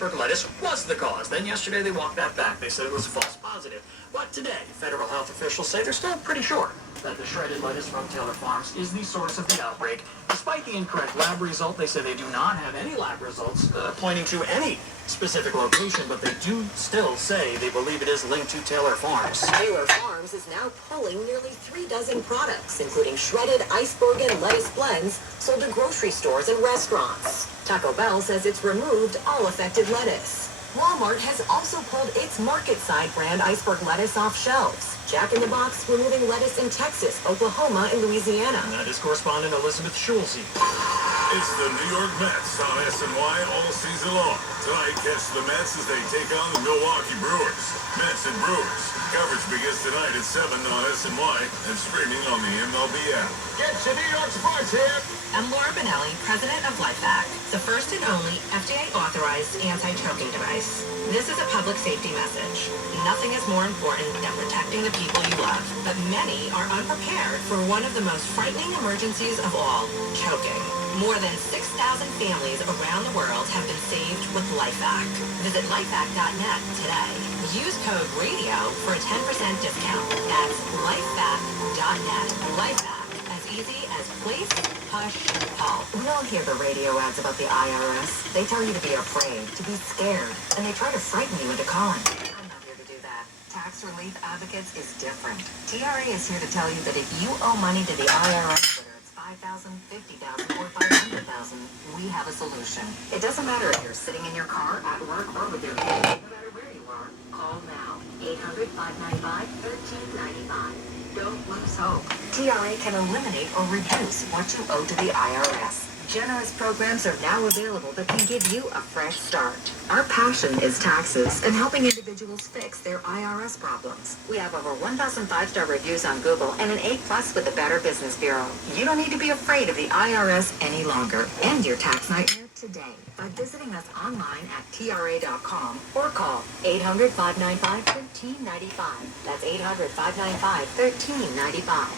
lettuce was the cause. Then yesterday they walked that back. They said it was a false positive. But today, federal health officials say they're still pretty sure that the shredded lettuce from Taylor Farms is the source of the outbreak. Despite the incorrect lab result, they say they do not have any lab results pointing to any specific location, but they do still say they believe it is linked to Taylor Farms. Taylor Farms is now pulling nearly 3 dozen products, including shredded iceberg and lettuce blends sold to grocery stores and restaurants. Taco Bell says it's removed all affected lettuce. Walmart has also pulled its market-side brand iceberg lettuce off shelves. Jack in the Box removing lettuce in Texas, Oklahoma, and Louisiana. And that is correspondent Elizabeth Schulze. It's the New York Mets on SNY all season long. Tonight, catch the Mets as they take on the Milwaukee Brewers. Mets and Brewers. Coverage begins tonight at 7 on SNY and streaming on the MLB app. Get to New York sports here. I'm Laura Benelli, president of LifeVac, the first and only FDA-authorized anti-choking device. This is a public safety message. Nothing is more important than protecting the people you love, but many are unprepared for one of the most frightening emergencies of all, choking. More than 6,000 families around the world have been saved with LifeVac. Visit lifevac.net today. Use code RADIO for a 10% discount. That's lifevac.net. LifeVac, as easy as place, push, pull. We all hear the radio ads about the IRS. They tell you to be afraid, to be scared, and they try to frighten you into calling. I'm not here to do that. Tax Relief Advocates is different. TRA is here to tell you that if you owe money to the IRS, whether it's $5,000, $50,000, or $500,000, we have a solution. It doesn't matter if you're sitting in your car, at work, or with your kids. No matter where you are, call now. 800-595-1395. Don't lose hope. TRA can eliminate or reduce what you owe to the IRS. Generous programs are now available that can give you a fresh start. Our passion is taxes and helping individuals fix their IRS problems. We have over 1,000 5-star reviews on Google and an A+ with the Better Business Bureau. You don't need to be afraid of the IRS any longer. End your tax nightmare today by visiting us online at tra.com or call 800-595-1395. That's 800-595-1395.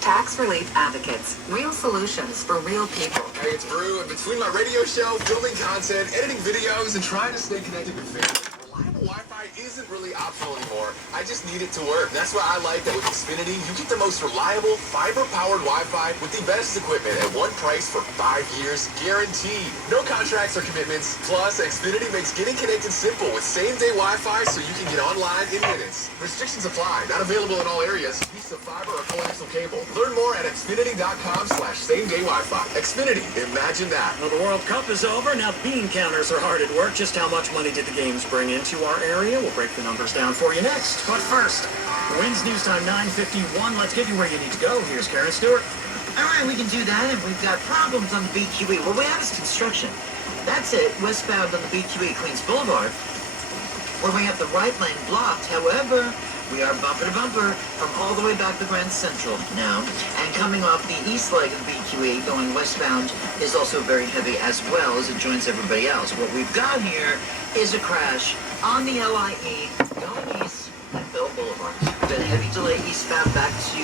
Tax Relief Advocates. Real solutions for real people. Hey, it's Brew, and between my radio show, filming content, editing videos, and trying to stay connected with family, reliable Wi-Fi isn't really optional anymore. I just need it to work. That's why I like that with Xfinity, you get the most reliable, fiber-powered Wi-Fi with the best equipment at one price for 5 years, guaranteed. No contracts or commitments. Plus, Xfinity makes getting connected simple with same-day Wi-Fi so you can get online in minutes. Restrictions apply. Not available in all areas. Piece of fiber or coaxial cable. Learn more at xfinity.com/same-day Wi-Fi. Xfinity. Imagine that. Well, the World Cup is over. Now bean counters are hard at work. Just how much money did the games bring into our area? We'll break the numbers down for you next. But first, Wins News Time 9:51. Let's get you where you need to go. Here's Karen Stewart. All right, we can do that, and we've got problems on the BQE. What we have is construction. That's it, westbound on the BQE, Queens Boulevard, where we have the right lane blocked. However, we are bumper to bumper from all the way back to Grand Central now. And coming off the east leg of BQE, going westbound, is also very heavy as well as it joins everybody else. What we've got here is a crash on the LIE going east at Bell Boulevard. We've got a heavy delay eastbound back to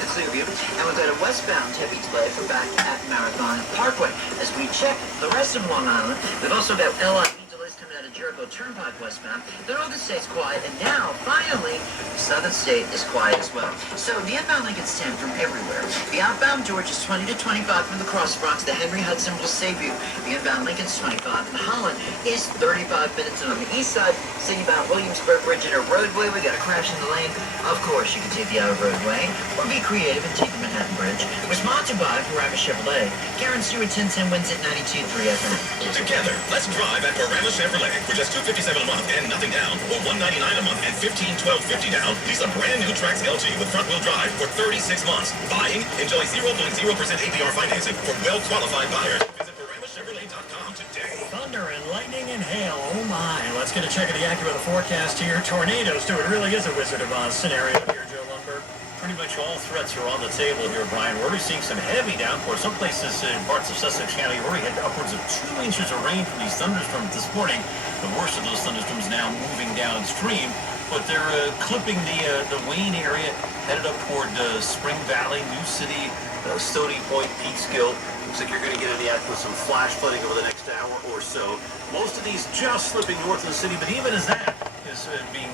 the Clearview, and we've got a westbound heavy delay for back at Marathon Parkway. As we check the rest of Long Island, we've also got LIE delays coming out of Jericho Turnpike westbound. The northern state's quiet, and now, finally, the southern state is quiet as well. So the inbound link is 10 from everywhere. The outbound George is 20 to 25 from the Cross Bronx. The Henry Hudson will save you. The inbound Lincoln's 25, and Holland is 35 minutes. And on the east side, citybound Williamsburg Bridge and a roadway. We got a crash in the lane. Of course, you can take the outer roadway, or be creative and take the Manhattan Bridge. We're sponsored by Paramus Chevrolet. Karen Stewart 1010 wins at 92.3 FM. Together, let's drive at Paramus Chevrolet for just $257 a month and nothing down, or $199 a month and $15,1250 down. Lease a brand new Trax LG with front-wheel drive for 36 months. Buying, enjoy 0.0% APR financing for well-qualified buyers. Visit ParamusChevrolet.com today. Thunder and lightning and hail. Oh my. Let's get a check of the AccuWeather forecast here. Tornadoes, too. It really is a Wizard of Oz scenario here, Joe Lumber. Pretty much all threats are on the table here, Brian. We're already seeing some heavy downpours. Some places in parts of Sussex County already had upwards of 2 inches of rain from these thunderstorms this morning. The worst of those thunderstorms now moving downstream, but they're clipping the Wayne area, headed up toward Spring Valley, New City, Stony Point, Peekskill. Looks like you're going to get in the act with some flash flooding over the next hour. hour or so. Most of these just slipping north of the city, but even as that is being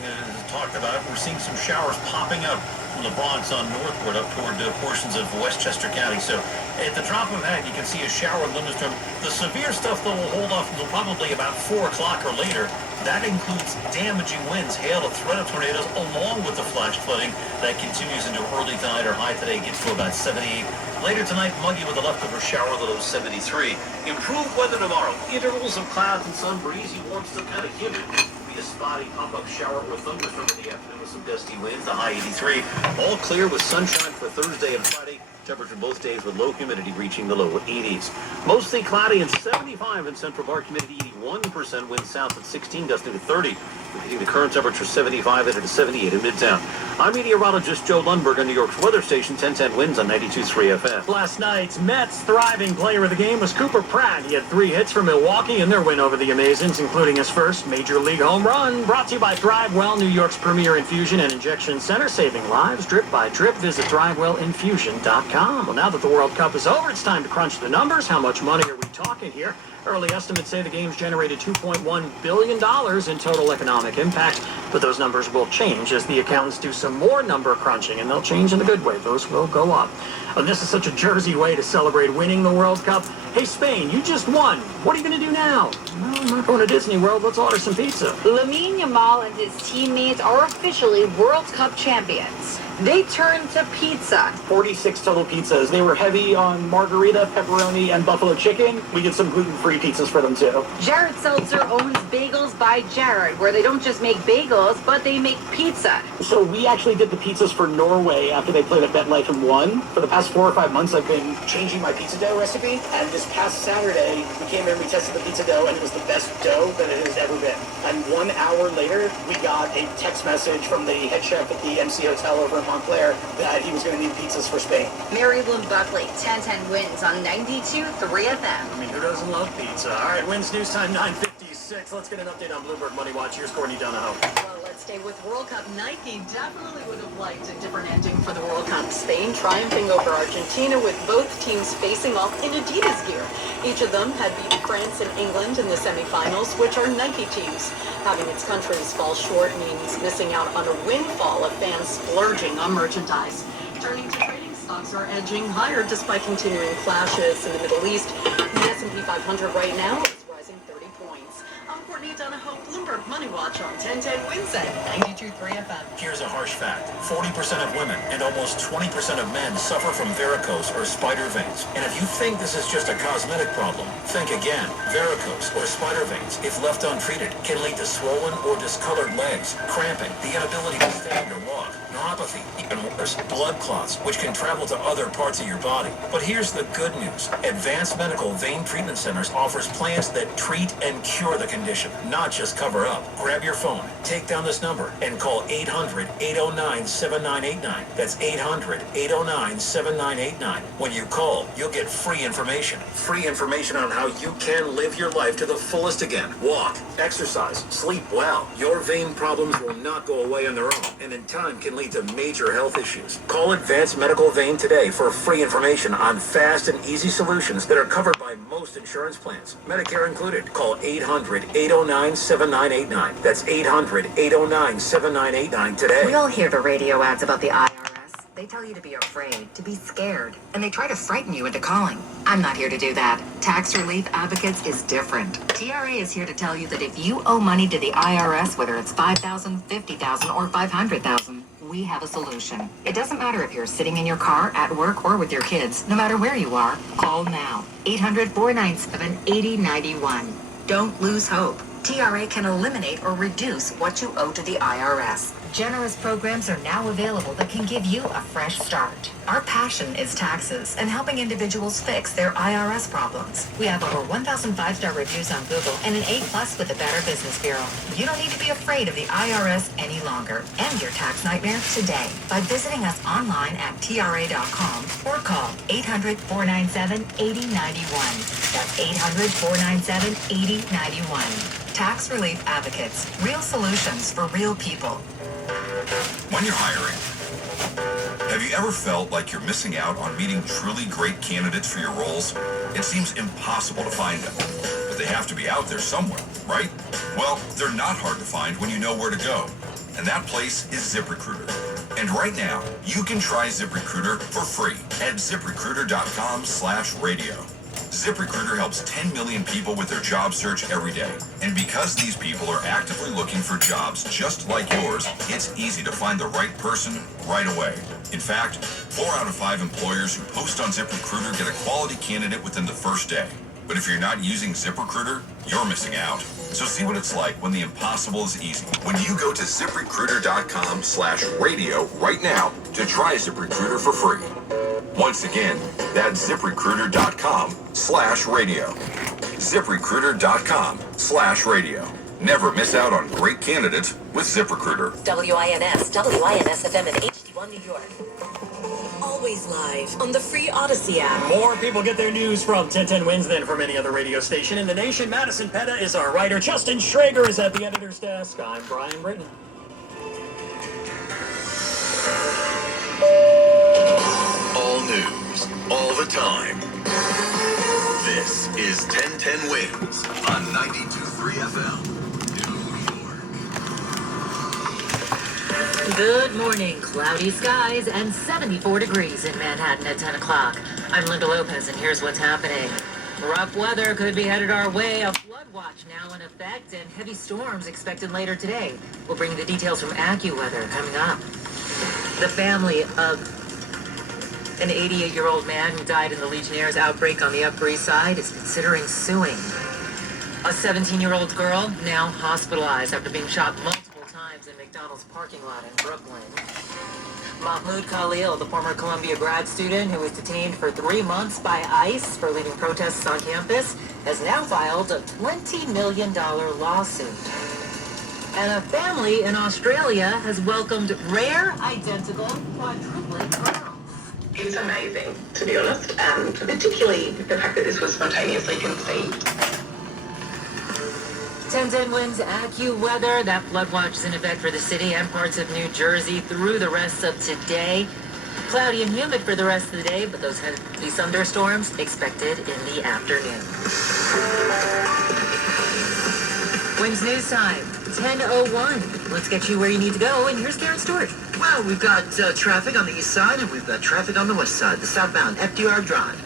talked about, we're seeing some showers popping up from the Bronx on northward up toward portions of Westchester County. So at the drop of a hat, you can see a shower in thunderstorm. The severe stuff, though, will hold off until probably about 4 o'clock or later. That includes damaging winds, hail, a threat of tornadoes, along with the flash flooding that continues into early tonight. Our high today gets to about 78. Later tonight, muggy with a leftover shower, the low 73. Improved weather tomorrow. Intervals of clouds and sun, breezy warmth still kind of humid. Be a spotty pop-up shower or thunderstorm in the afternoon with some gusty winds, the high 83. All clear with sunshine for Thursday and Friday. Temperature both days with low humidity reaching the low 80s. Mostly cloudy and 75 in Central Park. Humidity 81%. Wind south at 16, gusting to 30. We're hitting the current temperature 75 and at 78 in Midtown. I'm meteorologist Joe Lundberg on New York's weather station 1010 winds on 92.3 FM. Last night's Mets thriving player of the game was Cooper Pratt. He had 3 hits for Milwaukee in their win over the Amazons, including his first major league home run. Brought to you by ThriveWell, New York's premier infusion and injection center, saving lives drip by drip. Visit ThriveWellInfusion.com. Well, now that the World Cup is over, it's time to crunch the numbers. How much money are we talking here? Early estimates say the game's generated $2.1 billion in total economic impact, but those numbers will change as the accountants do some more number crunching, and they'll change in a good way. Those will go up. And this is such a Jersey way to celebrate winning the World Cup. Hey, Spain, you just won. What are you going to do now? Well, I'm not going to Disney World. Let's order some pizza. Lamine Yamal and his teammates are officially World Cup champions. They turned to pizza. 46 total pizzas. They were heavy on margarita, pepperoni, and buffalo chicken. We get some gluten-free pizzas for them, too. Jared Seltzer owns Bagels by Jared, where they don't just make bagels, but they make pizza. So we actually did the pizzas for Norway after they played at MetLife and won. For the past 4 or 5 months, I've been changing my pizza dough recipe. And this past Saturday, we came here and we tested the pizza dough, and it was the best dough that it has ever been. And 1 hour later, we got a text message from the head chef at the MC Hotel over in Montclair that he was going to need pizzas for Spain. Mary Lou Buckley, 1010 wins on 92.3 FM. I mean, who doesn't love pizza? All right, Wins News Time 9:56. Let's get an update on Bloomberg Money Watch. Here's Courtney Donahoe. Well, let's stay with World Cup. Nike definitely would have liked a different ending for the World Cup. Spain triumphing over Argentina with both teams facing off in Adidas gear. Each of them had beat France and England in the semifinals, which are Nike teams. Having its countries fall short means missing out on a windfall of fans splurging on merchandise. Turning to trading, stocks are edging higher despite continuing clashes in the Middle East. The S&P 500 right now is rising 30 points. I'm Courtney Donahoe, Bloomberg Money Watch on 1010 Wednesday, 92.3 FM. Here's a harsh fact. 40% of women and almost 20% of men suffer from varicose or spider veins. And if you think this is just a cosmetic problem, think again. Varicose or spider veins, if left untreated, can lead to swollen or discolored legs, cramping, the inability to stand or walk, neuropathy, even worse, blood clots, which can travel to other parts of your body. But here's the good news. Advanced Medical Vein Treatment Centers offers plans that treat and cure the condition, not just cover up. Grab your phone, take down this number, and call 800-809-7989. That's 800-809-7989. When you call, you'll get free information. Free information on how you can live your life to the fullest again. Walk, exercise, sleep well. Your vein problems will not go away on their own, and in time can lead to major health issues. Call Advanced Medical Vein today for free information on fast and easy solutions that are covered by most insurance plans, Medicare included. Call 800-809-7989. That's 800-809-7989 today. We all hear the radio ads about the IRS. They tell you to be afraid, to be scared, and they try to frighten you into calling. I'm not here to do that. Tax Relief Advocates is different. TRA is here to tell you that if you owe money to the IRS, whether it's $5,000, $50,000, or $500,000, we have a solution. It doesn't matter if you're sitting in your car, at work, or with your kids. No matter where you are, call now. 800-497-8091. Don't lose hope. TRA can eliminate or reduce what you owe to the IRS. Generous programs are now available that can give you a fresh start. Our passion is taxes and helping individuals fix their IRS problems. We have over 1,000 5-star reviews on Google and an A+ with the Better Business Bureau. You don't need to be afraid of the IRS any longer. End your tax nightmare today by visiting us online at TRA.com or call 800-497-8091. That's 800-497-8091. Tax Relief Advocates. Real solutions for real people. When you're hiring, have you ever felt like you're missing out on meeting truly great candidates for your roles? It seems impossible to find them. But They have to be out there somewhere, right? Well, they're not hard to find when you know where to go. And that place is ZipRecruiter. And right now, you can try ZipRecruiter for free at ZipRecruiter.com/radio. ZipRecruiter helps 10 million people with their job search every day. And because these people are actively looking for jobs just like yours, it's easy to find the right person right away. In fact, 4 out of 5 employers who post on ZipRecruiter get a quality candidate within the first day. But if you're not using ZipRecruiter, you're missing out. So see what it's like when the impossible is easy. When you go to ZipRecruiter.com/radio right now to try ZipRecruiter for free. Once again, that's ZipRecruiter.com/radio. ZipRecruiter.com/radio. Never miss out on great candidates with ZipRecruiter. WINS FM in HD1 New York. Always live on the free Odyssey app. More people get their news from 1010 Wins than from any other radio station in the nation. Madison Petta is our writer. Justin Schrager is at the editor's desk. I'm Brian Britton. All news, all the time. This is 1010 Wins on 92.3 FM, New York. Good morning. Cloudy skies and 74 degrees in Manhattan at 10 o'clock. I'm Linda Lopez, and here's what's happening. Rough weather could be headed our way. A flood watch now in effect and heavy storms expected later today. We'll bring you the details from AccuWeather coming up. The family of an 88-year-old man who died in the Legionnaires' outbreak on the Upper East Side is considering suing. A 17-year-old girl now hospitalized after being shot multiple times in McDonald's parking lot in Brooklyn. Mahmoud Khalil, the former Columbia grad student who was detained for 3 months by ICE for leading protests on campus, has now filed a $20 million lawsuit. And a family in Australia has welcomed rare, identical quadruplet girls. It's amazing, to be honest, and particularly the fact that this was spontaneously conceived. 1010 Wins AccuWeather. That flood watch is in effect for the city and parts of New Jersey through the rest of today. Cloudy and humid for the rest of the day, but those heavy thunderstorms expected in the afternoon. Wins News Time, 10:01. Let's get you where you need to go, and here's Karen Stewart. Well, we've got traffic on the east side, and we've got traffic on the west side, the southbound FDR Drive.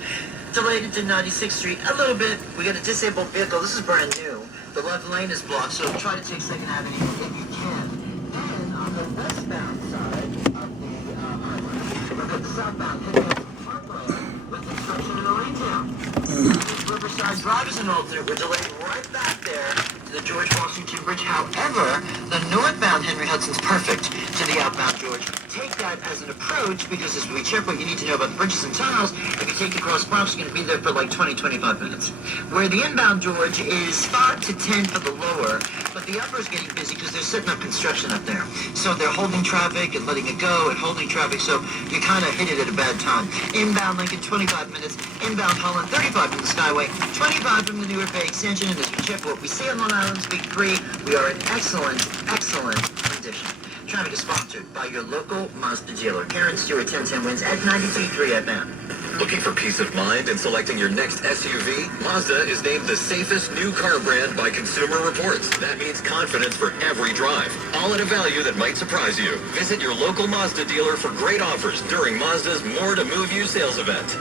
Delayed into 96th Street a little bit. We got a disabled vehicle. This is brand new. The left lane is blocked, so try to take 2nd Avenue if you can. And on the westbound side of the highway, we've got the southbound heading up to Parkland with construction in the lane down. Riverside Drive is an alternate. We're delayed right back there to the George Washington Bridge. However, the northbound Henry Hudson's perfect to the outbound George. Take that as an approach, because as we check what you need to know about the bridges and tunnels, if you take the cross blocks, you're going to be there for like 20-25 minutes. Where the inbound George is 5 to 10 for the lower, but the upper is getting busy because they're setting up construction up there. So they're holding traffic and letting it go and holding traffic, so you kind of hit it at a bad time. Inbound Lincoln, 25 minutes. Inbound Holland, 35 from the Skyway, 25 from the Newark Bay Extension. And as we check what we see on Long Island's Big 3, we are in excellent condition. Traffic is sponsored by your local Mazda dealer. Karen Stewart, 1010 Wins at 92.3 FM. Looking for peace of mind in selecting your next SUV? Mazda is named the safest new car brand by Consumer Reports. That means confidence for every drive, all at a value that might surprise you. Visit your local Mazda dealer for great offers during Mazda's More to Move You sales event.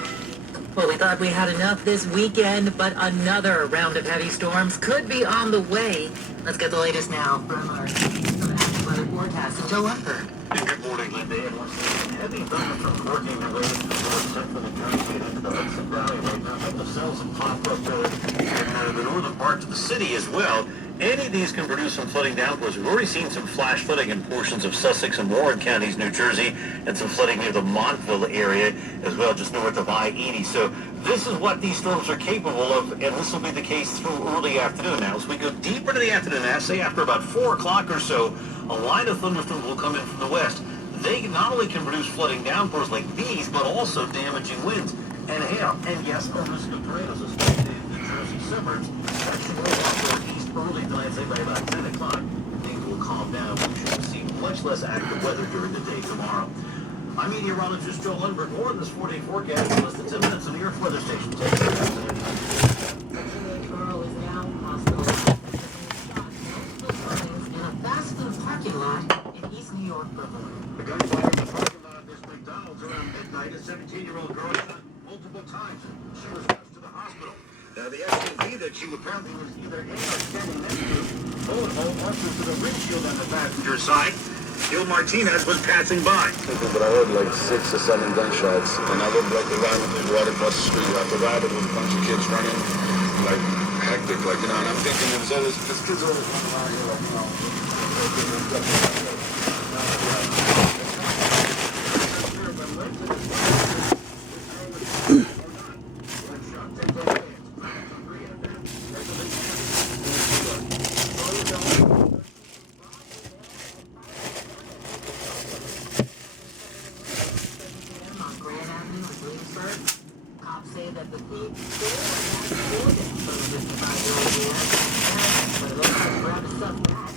Well, we thought we had enough this weekend, but another round of heavy storms could be on the way. Let's get the latest now from our weather forecast. Joe Leffert. Good morning, Linda. And once again, heavy thunder from working their way into the north central New Jersey and into the Hudson Valley right now. The cells have popped up in the northern parts of the city as well. Any of these can produce some flooding downpours. We've already seen some flash flooding in portions of Sussex and Warren counties, New Jersey, and some flooding near the Montville area as well, just north of I-80. So this is what these storms are capable of, and this will be the case through early afternoon. Now, as we go deeper into the afternoon, I say after about 4 o'clock or so, a line of thunderstorms will come in from the west. They not only can produce flooding downpours like these, but also damaging winds and hail. And yes, a risk of tornadoes, especially in the Jersey suburbs. That should roll off northeast early tonight, say by about 10 o'clock. Things will calm down. We should see much less active weather during the day tomorrow. I'm meteorologist Joe Lundberg. More on this 4-day forecast in less than 10 minutes on the Earth Weather Station. girl is now hospitalized in a fast food parking lot in East New York, Brooklyn. The gunfire in the parking lot of this McDonald's around midnight. A 17-year-old girl shot multiple times. She was rushed to the hospital. Now, the SUV that she apparently was either in or standing next to, bullet hole entered to the windshield on the passenger side. Gil Martinez was passing by. But I heard like 6 or 7 gunshots, and I looked like around right across the street. After that, it was a bunch of kids running, like hectic, like, you know. And I'm thinking it was always, because kids always run around here, like, you know. Cops say that the thief stole and from the 55-year-old man, but it looks like grabbed his stuff back.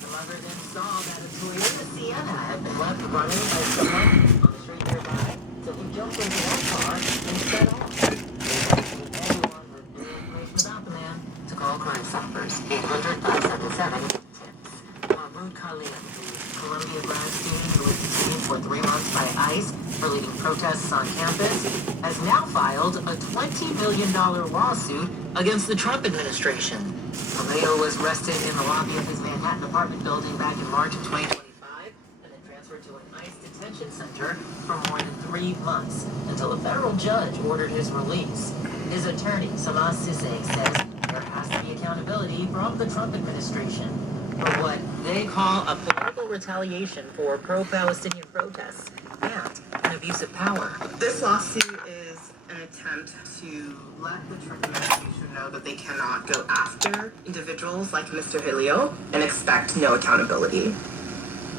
The mother then saw that a Toyota Sienna had been left running by someone on the street nearby, so he jumped into that car and set off. Anyone with any information about the man to call Crime Stoppers, 800-577-TIPS. Mahmoud Khalil, Columbia grad student who was detained for 3 months by ICE for leading protests on campus, has now filed a $20 million lawsuit against the Trump administration. Khalil was arrested in the lobby of his Manhattan apartment building back in March of 2025 and then transferred to an ICE detention center for more than 3 months until a federal judge ordered his release. His attorney, Samaz Sisay, says there has to be accountability from the Trump administration for what they call a political retaliation for pro-Palestinian protests and an abuse of power. This lawsuit is an attempt to let the Trump administration know that they cannot go after individuals like Mr. Khalil and expect no accountability.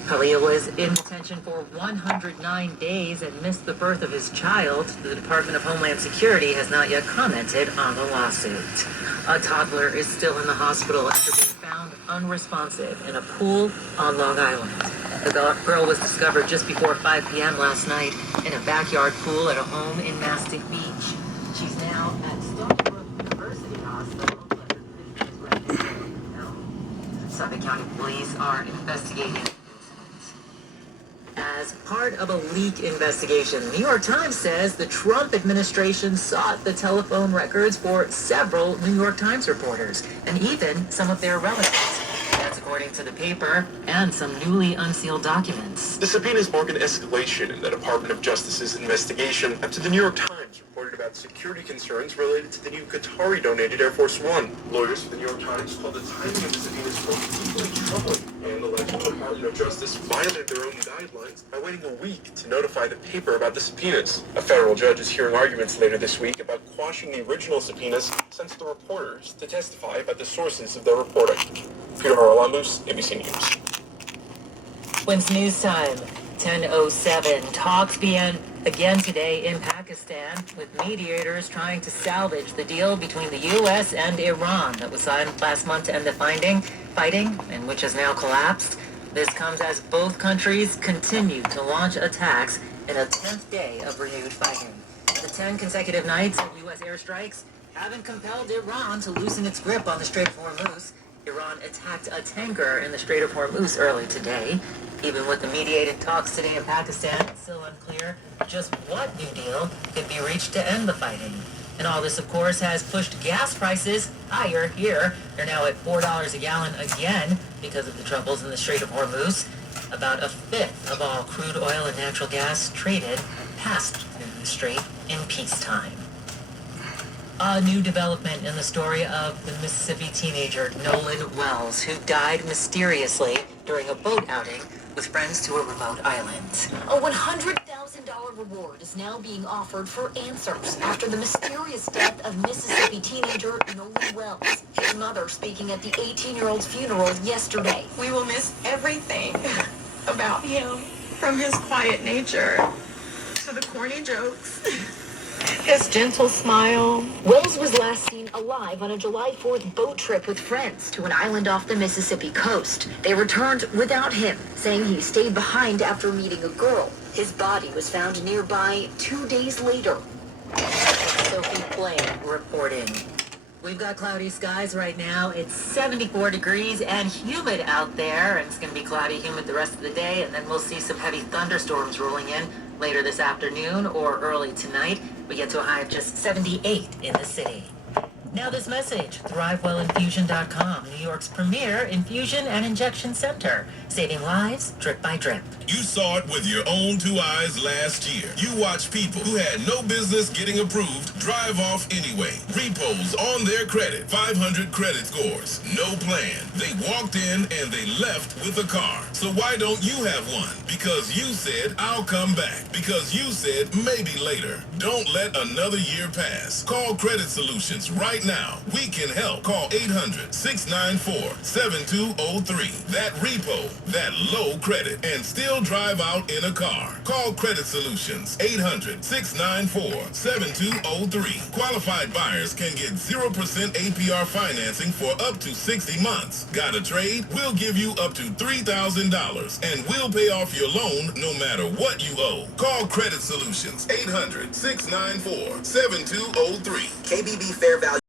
Khalil was in detention for 109 days and missed the birth of his child. The Department of Homeland Security has not yet commented on the lawsuit. A toddler is still in the hospital after being found unresponsive in a pool on Long Island. The girl was discovered just before 5 p.m. last night in a backyard pool at a home in Mastic Beach. She's now at Stony Brook University Hospital, but her condition is unknown. Suffolk County Police are investigating. As part of a leak investigation, the New York Times says the Trump administration sought the telephone records for several New York Times reporters and even some of their relatives. That's according to the paper and some newly unsealed documents. The subpoenas mark an escalation in the Department of Justice's investigation after the New York Times reported about security concerns related to the new Qatari-donated Air Force One. Lawyers for the New York Times called the timing of the subpoenas deeply troubling and alleged the Department of Justice violated their own guidelines by waiting a week to notify the paper about the subpoenas. A federal judge is hearing arguments later this week about quashing the original subpoenas sent to the reporters to testify about the sources of their reporting. Peter Haralamus, ABC News. When's news time? 10:07. Talks began again today in Pakistan with mediators trying to salvage the deal between the U.S. and Iran that was signed last month to end the fighting, and which has now collapsed. This comes as both countries continue to launch attacks in a 10th day of renewed fighting. The 10 consecutive nights of U.S. airstrikes haven't compelled Iran to loosen its grip on the Strait of Hormuz. Iran attacked a tanker in the Strait of Hormuz early today. Even with the mediated talks today in Pakistan, it's still unclear just what new deal could be reached to end the fighting. And all this, of course, has pushed gas prices higher here. They're now at $4 a gallon again because of the troubles in the Strait of Hormuz. About a fifth of all crude oil and natural gas traded passed through the strait in peacetime. A new development in the story of the Mississippi teenager Nolan Wells, who died mysteriously during a boat outing with friends to a remote island. A $100,000 reward is now being offered for answers after the mysterious death of Mississippi teenager Nolan Wells. His mother speaking at the 18-year-old's funeral yesterday. We will miss everything about him, from his quiet nature to the corny jokes His gentle smile. Wells was last seen alive on a July 4th boat trip with friends to an island off the Mississippi coast. They returned without him, saying he stayed behind after meeting a girl. His body was found nearby 2 days later. Sophie Flake reporting. We've got cloudy skies right now. It's 74 degrees and humid out there, and it's going to be cloudy, humid the rest of the day, and then we'll see some heavy thunderstorms rolling in later this afternoon or early tonight. We get to a high of just 78 in the city. Now this message, ThriveWellInfusion.com, New York's premier infusion and injection center, saving lives drip by drip. You saw it with your own two eyes last year. You watched people who had no business getting approved drive off anyway. Repos on their credit, 500 credit scores, no plan. They walked in and they left with a car. So why don't you have one? Because you said, I'll come back. Because you said, maybe later. Don't let another year pass. Call Credit Solutions right now. We can help. Call 800-694-7203. That repo, that low credit, and still drive out in a car. Call Credit Solutions, 800-694-7203. Qualified buyers can get 0% APR financing for up to 60 months. Got a trade? We'll give you up to $3,000, and we'll pay off your loan no matter what you owe. Call Credit Solutions, 800-694-7203. KBB Fair Value.